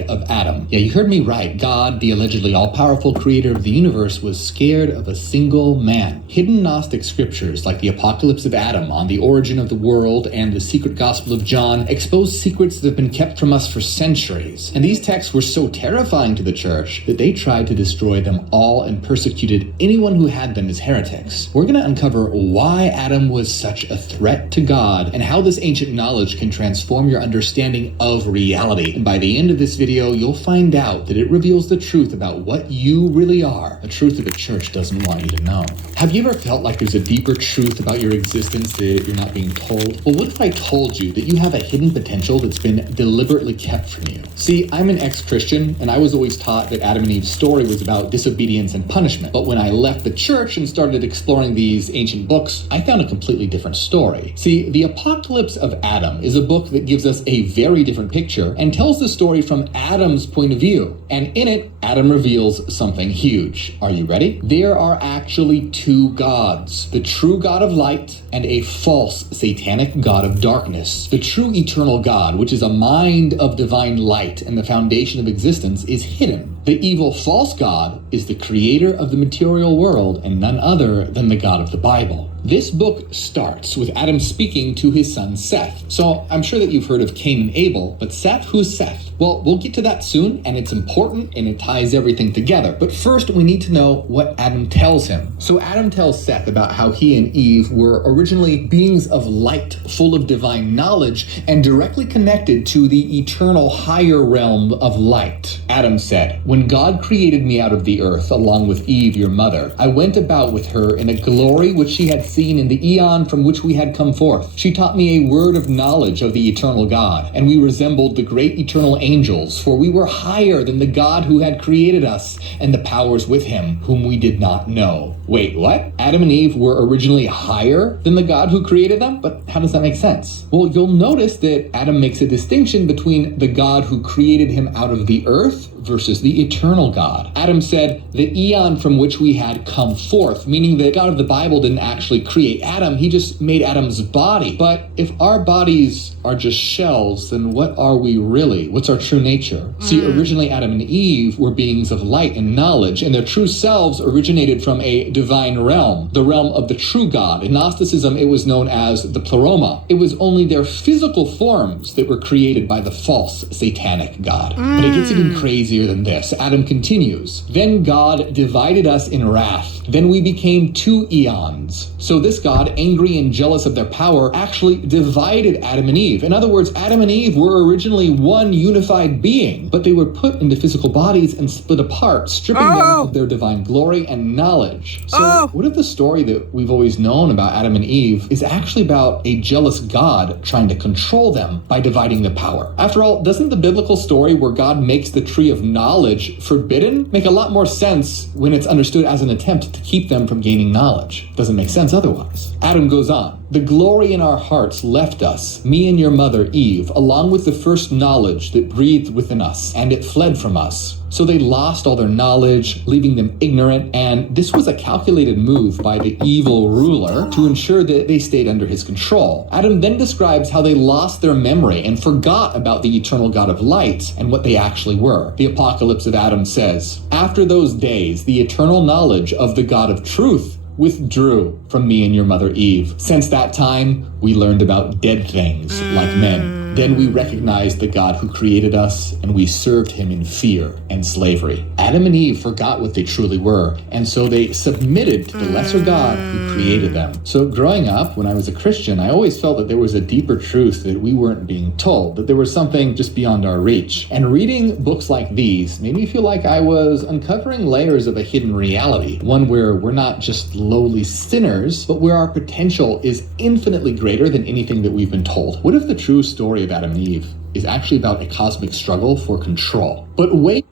of Adam. Yeah, you heard me right. God, the allegedly all-powerful creator of the universe, was scared of a single man. Hidden Gnostic scriptures like the Apocalypse of Adam on the origin of the world and the secret Gospel of John expose secrets that have been kept from us for centuries. And these texts were so terrifying to the church that they tried to destroy them all and persecuted anyone who had them as heretics. We're going to uncover why Adam was such a threat to God and how this ancient knowledge can transform your understanding of reality. And by the end of this video, you'll find out that it reveals the truth about what you really are, a truth that the church doesn't want you to know. Have you ever felt like there's a deeper truth about your existence that you're not being told? Well, what if I told you that you have a hidden potential that's been deliberately kept from you? See, I'm an ex-Christian, and I was always taught that Adam and Eve's story was about disobedience and punishment. But when I left the church and started exploring these ancient books, I found a completely different story. See, the Apocalypse of Adam is a book that gives us a very different picture and tells the story from Adam's point of view. And in it, Adam reveals something huge. Are you ready? There are actually two gods, the true God of light and a false satanic god of darkness. The true eternal God, which is a mind of divine light and the foundation of existence, is hidden. The evil false god is the creator of the material world and none other than the God of the Bible. This book starts with Adam speaking to his son Seth. So I'm sure that you've heard of Cain and Abel, but Seth, who's Seth? Well, we'll get to that soon, and it's important and it ties everything together. But first, we need to know what Adam tells him. So Adam tells Seth about how he and Eve were originally beings of light, full of divine knowledge, and directly connected to the eternal higher realm of light. Adam said, "When God created me out of the earth, along with Eve, your mother, I went about with her in a glory which she had seen in the eon from which we had come forth. She taught me a word of knowledge of the eternal God, and we resembled the great eternal angels, for we were higher than the God who had created us and the powers with him, whom we did not know." Wait, what? Adam and Eve were originally higher than the God who created them? But how does that make sense? Well, you'll notice that Adam makes a distinction between the God who created him out of the earth versus the eternal God. Adam said, the eon from which we had come forth, meaning the God of the Bible didn't actually create Adam, he just made Adam's body. But if our bodies are just shells, then what are we really? What's our true nature? See, originally Adam and Eve were beings of light and knowledge, and their true selves originated from a divine realm, the realm of the true God. In Gnosticism, it was known as the pleroma. It was only their physical forms that were created by the false satanic God. But it gets even crazier than this. Adam continues, "Then God divided us in wrath. Then we became two eons." So this God, angry and jealous of their power, actually divided Adam and Eve. In other words, Adam and Eve were originally one unified being, but they were put into physical bodies and split apart, stripping them of their divine glory and knowledge. So what if the story that we've always known about Adam and Eve is actually about a jealous God trying to control them by dividing the power? After all, doesn't the biblical story where God makes the tree of knowledge forbidden make a lot more sense when it's understood as an attempt to keep them from gaining knowledge? Doesn't make sense otherwise. Adam goes on, "The glory in our hearts left us, me and your mother Eve, along with the first knowledge that breathed within us, and it fled from us." So they lost all their knowledge, leaving them ignorant, and this was a calculated move by the evil ruler to ensure that they stayed under his control. Adam then describes how they lost their memory and forgot about the eternal God of light and what they actually were. The Apocalypse of Adam says, "After those days, the eternal knowledge of the God of truth withdrew from me and your mother Eve. Since that time, we learned about dead things like men. Then we recognized the God who created us, and we served him in fear and slavery." Adam and Eve forgot what they truly were, and so they submitted to the lesser God who created them. So growing up, when I was a Christian, I always felt that there was a deeper truth that we weren't being told, that there was something just beyond our reach. And reading books like these made me feel like I was uncovering layers of a hidden reality, one where we're not just lowly sinners, but where our potential is infinitely greater than anything that we've been told. What if the true story of Adam and Eve is actually about a cosmic struggle for control? But wait.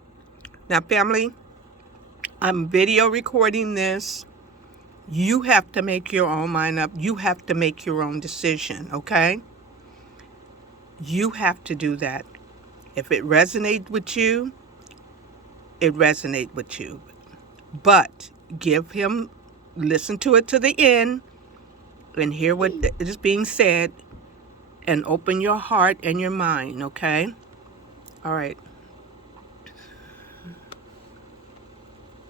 Now, family, I'm video recording this. You have to make your own mind up. You have to make your own decision, okay? You have to do that. If it resonates with you, it resonates with you. But listen to it to the end and hear what is being said and open your heart and your mind, okay? All right.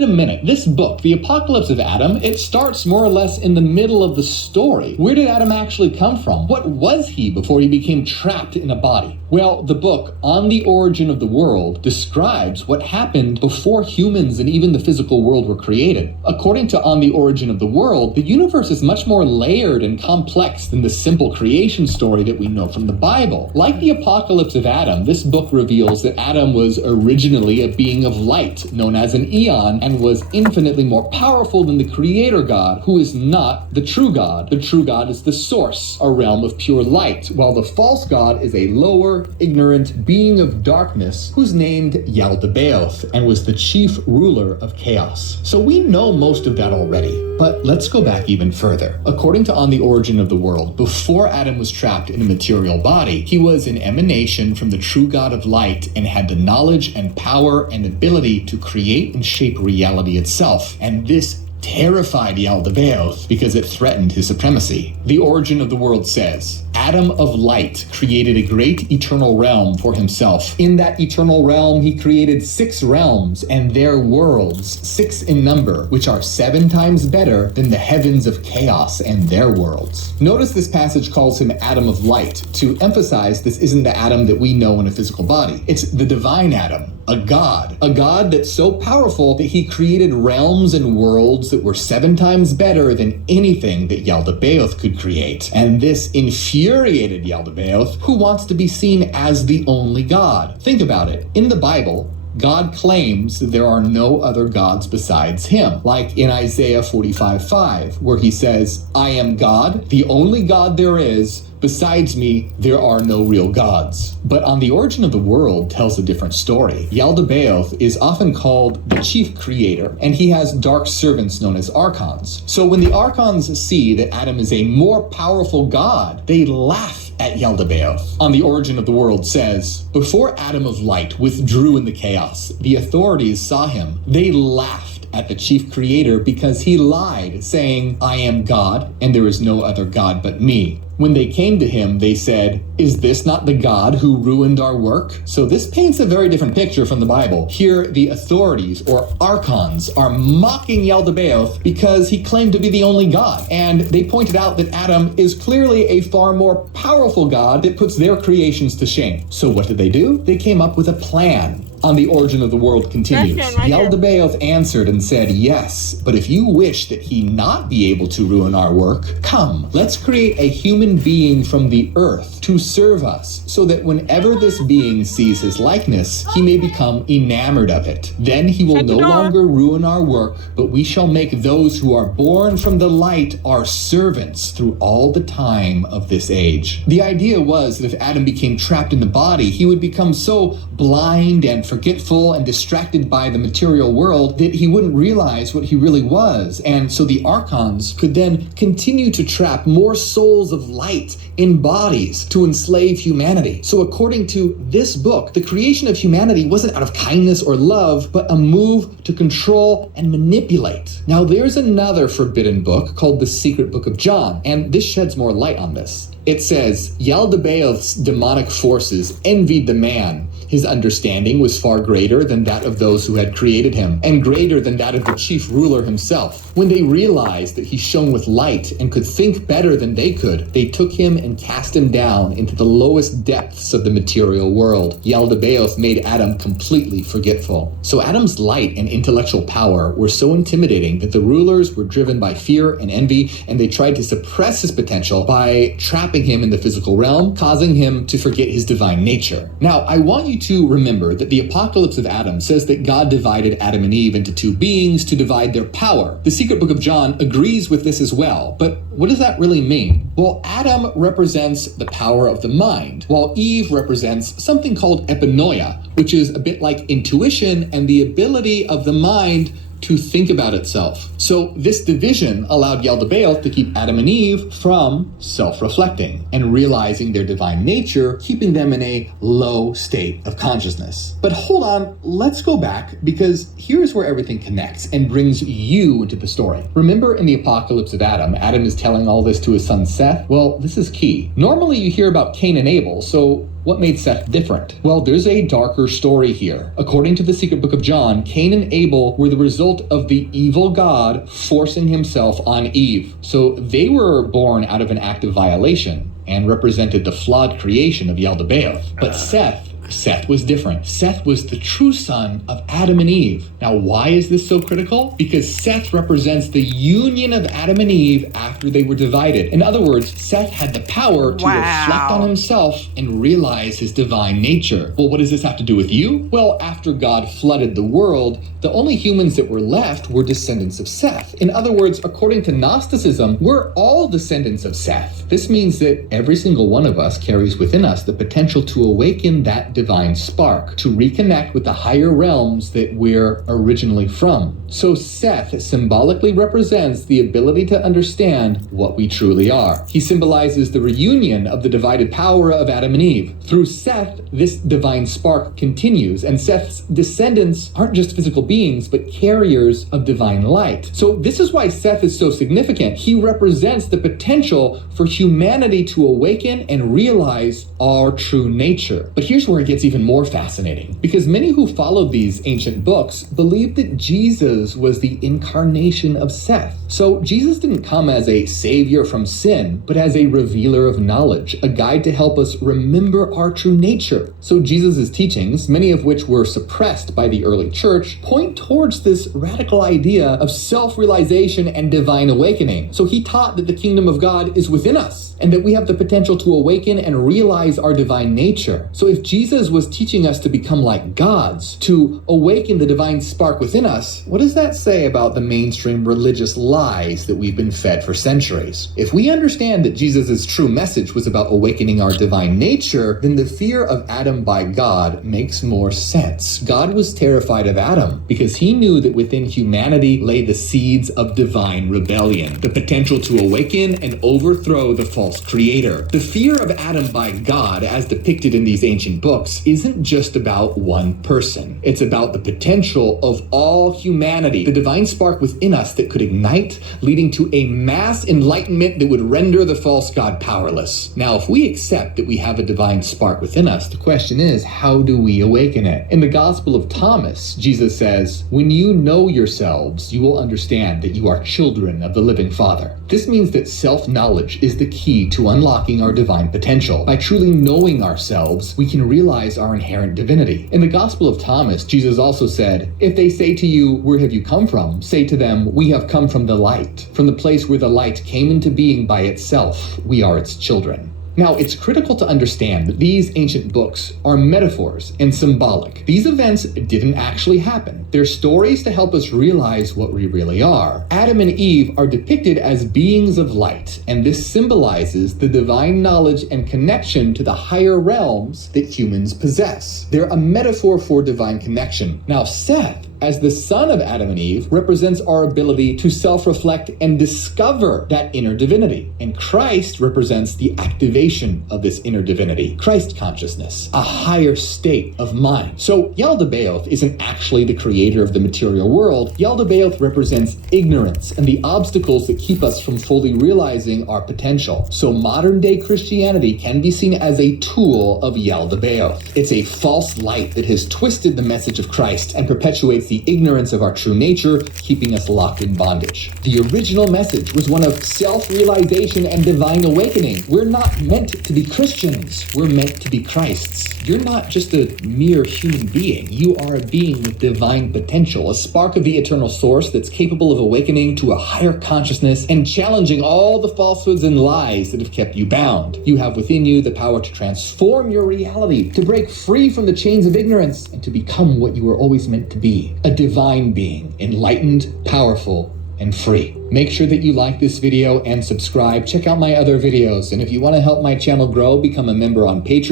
a minute, this book, The Apocalypse of Adam, it starts more or less in the middle of the story. Where did Adam actually come from? What was he before he became trapped in a body? Well, the book, On the Origin of the World, describes what happened before humans and even the physical world were created. According to On the Origin of the World, the universe is much more layered and complex than the simple creation story that we know from the Bible. Like the Apocalypse of Adam, this book reveals that Adam was originally a being of light, known as an eon, and was infinitely more powerful than the creator God, who is not the true God. The true God is the source, a realm of pure light, while the false God is a lower, ignorant being of darkness who's named Yaldabaoth and was the chief ruler of chaos. So we know most of that already, but let's go back even further. According to On the Origin of the World, before Adam was trapped in a material body, he was an emanation from the true God of light and had the knowledge and power and ability to create and shape reality itself. And this terrified Yaldabaoth because it threatened his supremacy. The Origin of the World says, Adam of light created a great eternal realm for himself. In that eternal realm, he created 6 realms and their worlds, 6 in number, which are 7 times better than the heavens of chaos and their worlds. Notice this passage calls him Adam of light to emphasize this isn't the Adam that we know in a physical body. It's the divine Adam, a god that's so powerful that he created realms and worlds that were 7 times better than anything that Yaldabaoth could create. And this infuriated Yaldabaoth, who wants to be seen as the only God. Think about it. In the Bible, God claims that there are no other gods besides him, like in Isaiah 45:5, where he says, I am God, the only God there is. Besides me, there are no real gods. But On the Origin of the World tells a different story. Yaldabaoth is often called the chief creator, and he has dark servants known as archons. So when the archons see that Adam is a more powerful god, they laugh at Yaldabaoth. On the Origin of the World says, before Adam of light withdrew in the chaos, the authorities saw him. They laughed at the chief creator because he lied, saying, I am God, and there is no other God but me. When they came to him, they said, is this not the God who ruined our work? So this paints a very different picture from the Bible. Here, the authorities, or archons, are mocking Yaldabaoth because he claimed to be the only God. And they pointed out that Adam is clearly a far more powerful God that puts their creations to shame. So what did they do? They came up with a plan. On the Origin of the World continues. Yaldabaoth answered and said, yes, but if you wish that he not be able to ruin our work, come, let's create a human being from the earth to serve us, so that whenever this being sees his likeness, he may become enamored of it. Then he will no longer ruin our work, but we shall make those who are born from the light our servants through all the time of this age. The idea was that if Adam became trapped in the body, he would become so blind and forgetful and distracted by the material world that he wouldn't realize what he really was. And so the archons could then continue to trap more souls of light in bodies to enslave humanity. So according to this book, the creation of humanity wasn't out of kindness or love, but a move to control and manipulate. Now there's another forbidden book called the Secret Book of John, and this sheds more light on this. It says, Yaldabaoth's demonic forces envied the man. His understanding was far greater than that of those who had created him, and greater than that of the chief ruler himself. When they realized that he shone with light and could think better than they could, they took him and cast him down into the lowest depths of the material world. Yaldabaoth made Adam completely forgetful. So Adam's light and intellectual power were so intimidating that the rulers were driven by fear and envy, and they tried to suppress his potential by trapping him in the physical realm, causing him to forget his divine nature. Now, I want you to remember that the Apocalypse of Adam says that God divided Adam and Eve into 2 beings to divide their power. The Secret Book of John agrees with this as well, but what does that really mean? Well, Adam represents the power of the mind, while Eve represents something called epinoia, which is a bit like intuition and the ability of the mind to think about itself. So this division allowed Yaldabaoth to keep Adam and Eve from self-reflecting and realizing their divine nature, keeping them in a low state of consciousness. But hold on, let's go back, because here's where everything connects and brings you into the story. Remember in the Apocalypse of Adam, Adam is telling all this to his son Seth? Well, this is key. Normally you hear about Cain and Abel, so What made Seth different? Well, there's a darker story here. According to the secret book of John, Cain and Abel were the result of the evil God forcing himself on Eve. So they were born out of an act of violation and represented the flawed creation of Yaldabaoth. But Seth was different. Seth was the true son of Adam and Eve. Now, why is this so critical? Because Seth represents the union of Adam and Eve after they were divided. In other words, Seth had the power to reflect on himself and realize his divine nature. Well, what does this have to do with you? Well, after God flooded the world, the only humans that were left were descendants of Seth. In other words, according to Gnosticism, we're all descendants of Seth. This means that every single one of us carries within us the potential to awaken that divine spark, to reconnect with the higher realms that we're originally from. So Seth symbolically represents the ability to understand what we truly are. He symbolizes the reunion of the divided power of Adam and Eve. Through Seth, this divine spark continues, and Seth's descendants aren't just physical beings, but carriers of divine light. So this is why Seth is so significant. He represents the potential for humanity to awaken and realize our true nature. But here's where it gets even more fascinating, because many who followed these ancient books believed that Jesus was the incarnation of Seth. So Jesus didn't come as a savior from sin, but as a revealer of knowledge, a guide to help us remember our true nature. So Jesus' teachings, many of which were suppressed by the early church, point towards this radical idea of self-realization and divine awakening. So he taught that the kingdom of God is within us, and that we have the potential to awaken and realize our divine nature. So if Jesus was teaching us to become like gods, to awaken the divine spark within us, what does that say about the mainstream religious lies that we've been fed for centuries? If we understand that Jesus' true message was about awakening our divine nature, then the fear of Adam by God makes more sense. God was terrified of Adam because he knew that within humanity lay the seeds of divine rebellion, the potential to awaken and overthrow the false creator. The fear of Adam by God, as depicted in these ancient books, isn't just about one person. It's about the potential of all humanity, the divine spark within us that could ignite, leading to a mass enlightenment that would render the false god powerless. Now, if we accept that we have a divine spark within us, the question is, how do we awaken it? In the Gospel of Thomas, Jesus says, "When you know yourselves, you will understand that you are children of the living Father." This means that self-knowledge is the key to unlocking our divine potential. By truly knowing ourselves, we can realize our inherent divinity. In the Gospel of Thomas, Jesus also said, "If they say to you, 'Where have you come from?' say to them, 'We have come from the light, from the place where the light came into being by itself. We are its children." Now, it's critical to understand that these ancient books are metaphors and symbolic. These events didn't actually happen. They're stories to help us realize what we really are. Adam and Eve are depicted as beings of light, and this symbolizes the divine knowledge and connection to the higher realms that humans possess. They're a metaphor for divine connection. Now, Seth, as the son of Adam and Eve, represents our ability to self-reflect and discover that inner divinity. And Christ represents the activation of this inner divinity, Christ consciousness, a higher state of mind. So Yaldabaoth isn't actually the creator of the material world. Yaldabaoth represents ignorance and the obstacles that keep us from fully realizing our potential. So modern day Christianity can be seen as a tool of Yaldabaoth. It's a false light that has twisted the message of Christ and perpetuates the ignorance of our true nature, keeping us locked in bondage. The original message was one of self-realization and divine awakening. We're not meant to be Christians. We're meant to be Christ's. You're not just a mere human being. You are a being with divine potential, a spark of the eternal source that's capable of awakening to a higher consciousness and challenging all the falsehoods and lies that have kept you bound. You have within you the power to transform your reality, to break free from the chains of ignorance, and to become what you were always meant to be. A divine being, enlightened, powerful, and free. Make sure that you like this video and subscribe. Check out my other videos. And if you want to help my channel grow, become a member on Patreon.